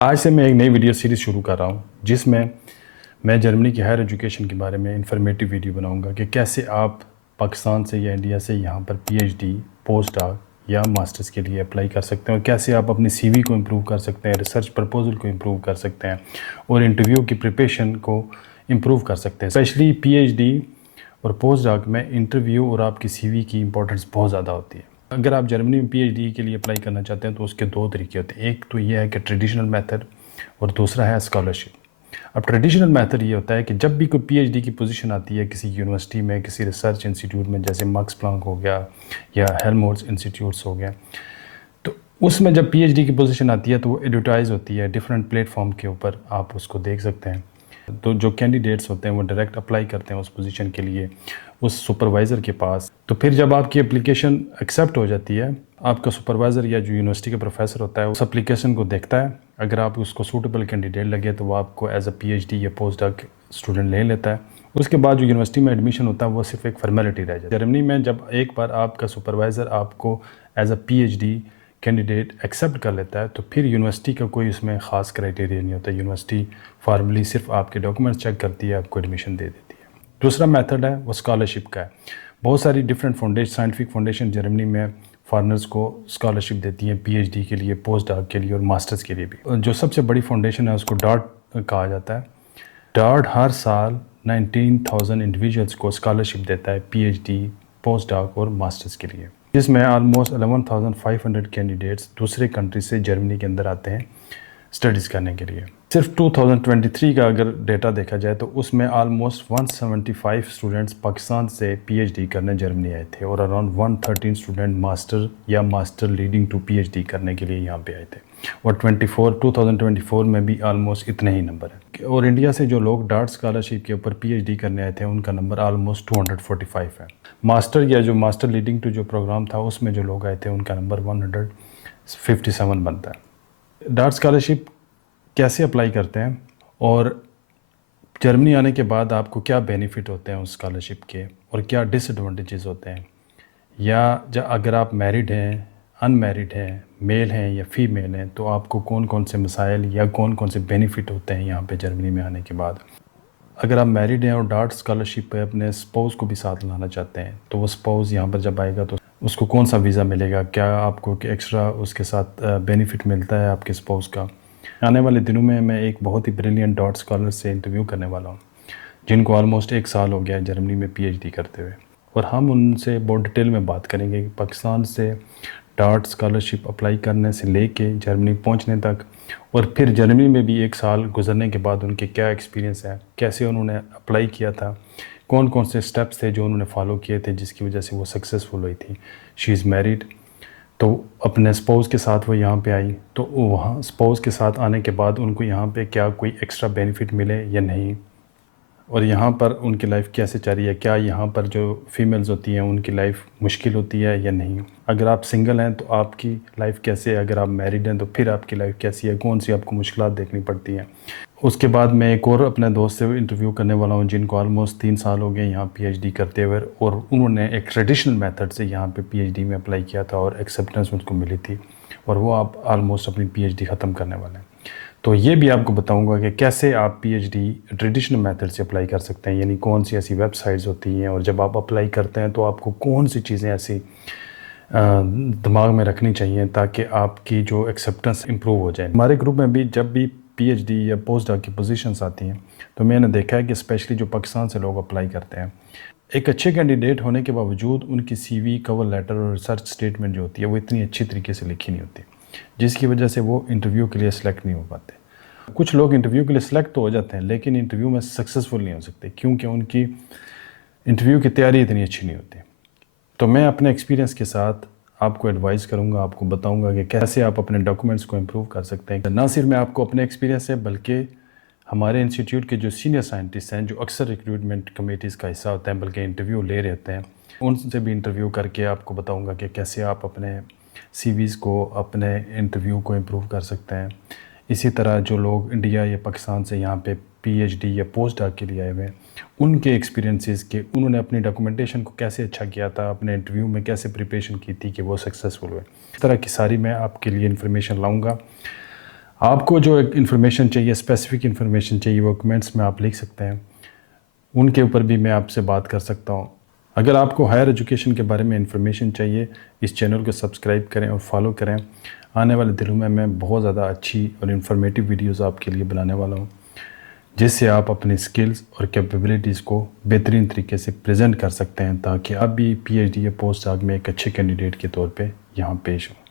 آج سے میں ایک نئی ویڈیو سیریز شروع کر رہا ہوں جس میں جرمنی کی ہائر ایجوکیشن کے بارے میں انفارمیٹو ویڈیو بناؤں گا کہ کیسے آپ پاکستان سے یا انڈیا سے یہاں پر پی ایچ ڈی، پوسٹ ڈاک یا ماسٹرز کے لیے اپلائی کر سکتے ہیں، اور کیسے آپ اپنی سی وی کو امپروو کر سکتے ہیں، ریسرچ پرپوزل کو امپروو کر سکتے ہیں اور انٹرویو کی پریپریشن کو امپروو کر سکتے ہیں۔ اسپیشلی پی ایچ ڈی اور پوسٹ ڈاک میں انٹرویو اور آپ کی سی وی کی امپورٹنس بہت زیادہ ہوتی ہے۔ اگر آپ جرمنی میں پی ایچ ڈی کے لیے اپلائی کرنا چاہتے ہیں تو اس کے دو طریقے ہوتے ہیں۔ ایک تو یہ ہے کہ ٹریڈیشنل میتھڈ، اور دوسرا ہے اسکالرشپ۔ اب ٹریڈیشنل میتھڈ یہ ہوتا ہے کہ جب بھی کوئی پی ایچ ڈی کی پوزیشن آتی ہے کسی یونیورسٹی میں، کسی ریسرچ انسٹیٹیوٹ میں، جیسے ماکس پلانک ہو گیا یا ہیلمولٹز انسٹیٹیوٹس ہو گیا، تو اس میں جب پی ایچ ڈی کی پوزیشن آتی ہے تو وہ ایڈورٹائز ہوتی ہے ڈیفرنٹ پلیٹ فارم کے اوپر، آپ اس کو دیکھ سکتے ہیں۔ تو جو کینڈیڈیٹس ہوتے ہیں وہ ڈائریکٹ اپلائی کرتے ہیں اس پوزیشن کے لیے اس سپروائزر کے پاس۔ تو پھر جب آپ کی اپلیکیشن ایکسیپٹ ہو جاتی ہے، آپ کا سپروائزر یا جو یونیورسٹی کا پروفیسر ہوتا ہے اس اپلیکیشن کو دیکھتا ہے۔ اگر آپ اس کو سوٹیبل کینڈیڈیٹ لگے تو وہ آپ کو as a P H D یا پوسٹ ڈاک اسٹوڈنٹ لے لیتا ہے۔ اس کے بعد جو یونیورسٹی میں ایڈمیشن ہوتا ہے وہ صرف ایک فارمیلٹی رہ جاتی ہے۔ جرمنی میں جب ایک بار آپ کا سپروائزر آپ کو as a P H D candidate accept کر لیتا ہے تو پھر یونیورسٹی کا کوئی اس میں خاص کرائٹیریا نہیں ہوتا۔ یونیورسٹی فارملی صرف آپ کے ڈاکومنٹس چیک کرتی ہے، آپ کو ایڈمیشن دے دیتی ہے۔ دوسرا میتھڈ ہے وہ اسکالرشپ کا ہے۔ بہت ساری ڈفرینٹ سائنٹیفک فاؤنڈیشن جرمنی میں فارنرز کو اسکالرشپ دیتی ہیں، پی ایچ ڈی کے لیے، پوسٹ ڈاک کے لیے اور ماسٹرز کے لیے بھی۔ جو سب سے بڑی فاؤنڈیشن ہے اس کو ڈاٹ کہا جاتا ہے۔ ڈاٹ ہر سال 19,000 انڈیویجولس کو اسکالرشپ دیتا ہے پی ایچ ڈی، پوسٹ ڈاک اور ماسٹرز کے لیے، جس میں آلموسٹ 11,500 کینڈیڈیٹس دوسرے کنٹری سے جرمنی کے اندر آتے ہیں اسٹڈیز کرنے کے لیے۔ صرف 2023 کا اگر ڈیٹا دیکھا جائے تو اس میں آلموسٹ 175 اسٹوڈنٹس پاکستان سے پی ایچ ڈی کرنے جرمنی آئے تھے، اور اراؤنڈ 113 اسٹوڈنٹ ماسٹر یا master leading to P H D کرنے کے لیے یہاں پہ آئے تھے، اور 2024 میں بھی آلموسٹ اتنے ہی نمبر ہیں۔ اور انڈیا سے جو لوگ ڈارٹ اسکالرشپ کے اوپر پی ایچ ڈی کرنے آئے تھے ان کا نمبر آلموسٹ 245 ہے۔ ماسٹر یا جو ماسٹر لیڈنگ ٹو جو پروگرام تھا اس میں جو لوگ آئے تھے ان کا نمبر 157 بنتا ہے۔ ڈارٹ اسکالرشپ کیسے اپلائی کرتے ہیں اور جرمنی آنے کے بعد آپ کو کیا بینیفٹ ہوتے ہیں اس اسکالرشپ کے، اور کیا ڈس ایڈوانٹیجز ہوتے ہیں، یا اگر آپ میرڈ ہیں، ان میرڈ ہیں، میل ہیں یا فیمیل ہیں تو آپ کو کون کون سے مسائل یا کون کون سے بینیفٹ ہوتے ہیں یہاں پہ جرمنی میں آنے کے بعد۔ اگر آپ میرڈ ہیں اور ڈارٹ اسکالرشپ پہ اپنے اسپاؤس کو بھی ساتھ لانا چاہتے ہیں تو وہ اسپاؤس یہاں پر جب آئے گا تو اس کو کون سا ویزا ملے گا، کیا آپ کو ایکسٹرا اس کے ساتھ بینیفٹ ملتا ہے آپ کے اسپاؤس کا۔ آنے والے دنوں میں ایک بہت ہی بریلینٹ ڈارٹ اسکالر سے انٹرویو کرنے والا ہوں جن کو آلموسٹ 1 سال ہو گیا ہے جرمنی میں پی ایچ ڈی کرتے ہوئے، اور ہم ان سے بہت ڈیٹیل میں بات کریں گے کہ پاکستان سے ڈارٹ اسکالرشپ اپلائی کرنے سے لے کے جرمنی پہنچنے تک، اور پھر جرمنی میں بھی 1 سال گزرنے کے بعد ان کے کیا ایکسپیرینس ہے، کیسے انہوں نے اپلائی کیا تھا، کون کون سے سٹیپس تھے جو انہوں نے فالو کیے تھے جس کی وجہ سے وہ سکسیزفل ہوئی تھی۔ شی از میریڈ، تو اپنے اسپاؤس کے ساتھ وہ یہاں پہ آئی، تو وہاں اسپاؤس کے ساتھ آنے کے بعد ان کو یہاں پہ کیا کوئی ایکسٹرا بینیفٹ ملے یا نہیں، اور یہاں پر ان کی لائف کیسے چل رہی ہے، کیا یہاں پر جو فیمیلز ہوتی ہیں ان کی لائف مشکل ہوتی ہے یا نہیں۔ اگر آپ سنگل ہیں تو آپ کی لائف کیسے ہے، اگر آپ میریڈ ہیں تو پھر آپ کی لائف کیسی ہے، کون سی آپ کو مشکلات دیکھنی پڑتی ہیں۔ اس کے بعد میں ایک اور اپنے دوست سے انٹرویو کرنے والا ہوں جن کو آلموسٹ 3 سال ہو گئے یہاں پی ایچ ڈی کرتے ہوئے، اور انہوں نے ایک ٹریڈیشنل میتھڈ سے یہاں پہ پی ایچ ڈی میں اپلائی کیا تھا اور ایکسیپٹنس ان کو ملی تھی، اور وہ آپ آلموسٹ اپنی پی ایچ ڈی ختم کرنے والے ہیں۔ تو یہ بھی آپ کو بتاؤں گا کہ کیسے آپ P H D traditional method سے اپلائی کر سکتے ہیں، یعنی کون سی ایسی ویب سائٹس ہوتی ہیں، اور جب آپ اپلائی کرتے ہیں تو آپ کو کون سی چیزیں ایسی دماغ میں رکھنی چاہیے تاکہ آپ کی جو ایکسیپٹنس امپروو ہو جائے۔ ہمارے گروپ میں بھی جب بھی پی ایچ ڈی یا پوسٹ ڈاک کی پوزیشنز آتی ہیں تو میں نے دیکھا ہے کہ اسپیشلی جو پاکستان سے لوگ اپلائی کرتے ہیں، ایک اچھے کینڈیڈیٹ ہونے کے باوجود ان کی سی وی، کور لیٹر اور ریسرچ اسٹیٹمنٹ جو ہوتی ہے وہ اتنی اچھی طریقے سے لکھی نہیں ہوتی، جس کی وجہ سے وہ انٹرویو کے لیے سلیکٹ نہیں ہو پاتے۔ کچھ لوگ انٹرویو کے لیے سلیکٹ تو ہو جاتے ہیں لیکن انٹرویو میں سکسیزفل نہیں ہو سکتے کیونکہ ان کی انٹرویو کی تیاری اتنی اچھی نہیں ہوتی۔ تو میں اپنے ایکسپیرینس کے ساتھ آپ کو ایڈوائز کروں گا، آپ کو بتاؤں گا کہ کیسے آپ اپنے ڈاکومنٹس کو امپروو کر سکتے ہیں۔ نہ صرف میں آپ کو اپنے ایکسپیرینس سے بلکہ ہمارے انسٹیٹیوٹ کے جو سینئر سائنٹسٹ ہیں جو اکثر ریکروٹمنٹ کمیٹیز کا حصہ ہوتے ہیں بلکہ انٹرویو لے رہے ہوتے ہیں، ان سے بھی انٹرویو کر کے آپ کو بتاؤں گا کہ کیسے آپ اپنے سی ویز کو، اپنے انٹرویو کو امپروو کر سکتے ہیں۔ اسی طرح جو لوگ انڈیا یا پاکستان سے یہاں پہ پی ایچ ڈی یا پوسٹ ڈاک کے لیے آئے ہوئے ہیں، ان کے ایکسپیرینسز کے انہوں نے اپنی ڈاکومنٹیشن کو کیسے اچھا کیا تھا، اپنے انٹرویو میں کیسے پریپریشن کی تھی کہ وہ سکسیزفل ہوئے، اس طرح کی ساری میں آپ کے لیے انفارمیشن لاؤں گا۔ آپ کو جو ایک انفارمیشن چاہیے، اسپیسیفک انفارمیشن چاہیے، وہ کمنٹس میں آپ لکھ سکتے ہیں، ان کے اوپر بھی میں آپ سے بات کر سکتا ہوں۔ اگر آپ کو ہائر ایجوکیشن کے بارے میں انفارمیشن چاہیے، اس چینل کو سبسکرائب کریں اور فالو کریں۔ آنے والے دنوں میں بہت زیادہ اچھی اور انفارمیٹیو ویڈیوز آپ کے لیے بنانے والا ہوں، جس سے آپ اپنی سکلز اور کیپیبلٹیز کو بہترین طریقے سے پریزنٹ کر سکتے ہیں، تاکہ آپ بھی پی ایچ ڈی یا پوسٹ ڈاک میں ایک اچھے کینڈیڈیٹ کے طور پہ یہاں پیش ہوں۔